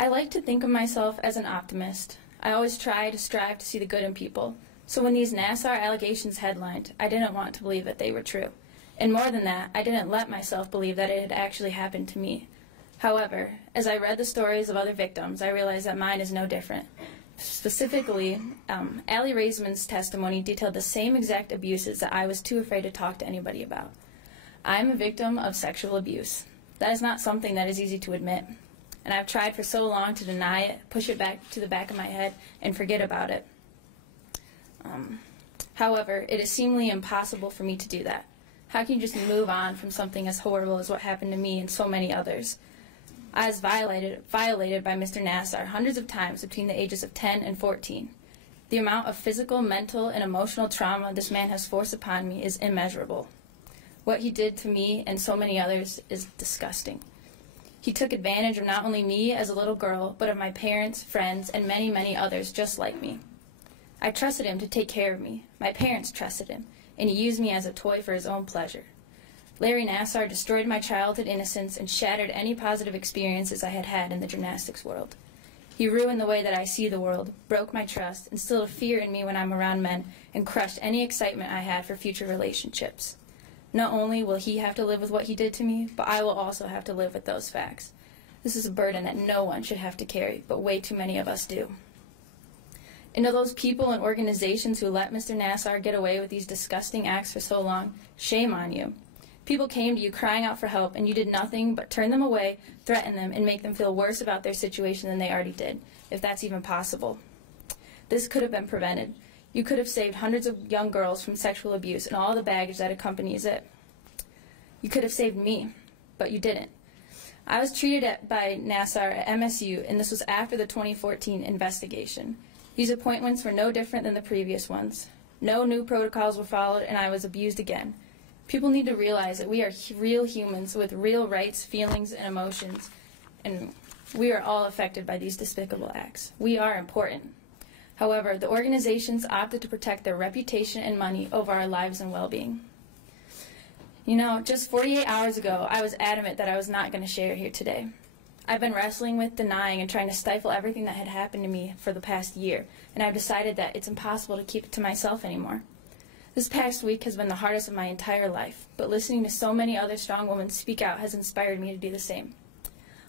I like to think of myself as an optimist. I always try to strive to see the good in people. So when these Nassar allegations headlined, I didn't want to believe that they were true. And more than that, I didn't let myself believe that it had actually happened to me. However, as I read the stories of other victims, I realized that mine is no different. Specifically, Allie Raisman's testimony detailed the same exact abuses that I was too afraid to talk to anybody about. I'm a victim of sexual abuse. That is not something that is easy to admit. And I've tried for so long to deny it, push it back to the back of my head, and forget about it. However, it is seemingly impossible for me to do that. How can you just move on from something as horrible as what happened to me and so many others? I was violated by Mr. Nassar hundreds of times between the ages of 10 and 14. The amount of physical, mental, and emotional trauma this man has forced upon me is immeasurable. What he did to me and so many others is disgusting. He took advantage of not only me as a little girl, but of my parents, friends, and many, many others just like me. I trusted him to take care of me. My parents trusted him, and he used me as a toy for his own pleasure. Larry Nassar destroyed my childhood innocence and shattered any positive experiences I had had in the gymnastics world. He ruined the way that I see the world, broke my trust, instilled a fear in me when I'm around men, and crushed any excitement I had for future relationships. Not only will he have to live with what he did to me, but I will also have to live with those facts. This is a burden that no one should have to carry, but way too many of us do. And to those people and organizations who let Mr. Nassar get away with these disgusting acts for so long, shame on you. People came to you crying out for help, and you did nothing but turn them away, threaten them, and make them feel worse about their situation than they already did, if that's even possible. This could have been prevented. You could have saved hundreds of young girls from sexual abuse and all the baggage that accompanies it. You could have saved me, but you didn't. I was treated by Nassar at MSU, and this was after the 2014 investigation. These appointments were no different than the previous ones. No new protocols were followed, and I was abused again. People need to realize that we are real humans with real rights, feelings, and emotions, and we are all affected by these despicable acts. We are important. However, the organizations opted to protect their reputation and money over our lives and well-being. You know, just 48 hours ago, I was adamant that I was not going to share here today. I've been wrestling with denying and trying to stifle everything that had happened to me for the past year, and I've decided that it's impossible to keep it to myself anymore. This past week has been the hardest of my entire life, but listening to so many other strong women speak out has inspired me to do the same.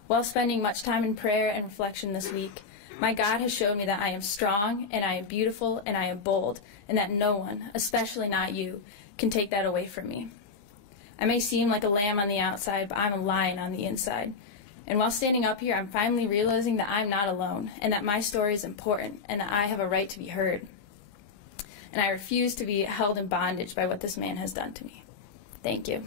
While spending much time in prayer and reflection this week, my God has showed me that I am strong, and I am beautiful, and I am bold, and that no one, especially not you, can take that away from me. I may seem like a lamb on the outside, but I'm a lion on the inside. And while standing up here, I'm finally realizing that I'm not alone, and that my story is important, and that I have a right to be heard. And I refuse to be held in bondage by what this man has done to me. Thank you.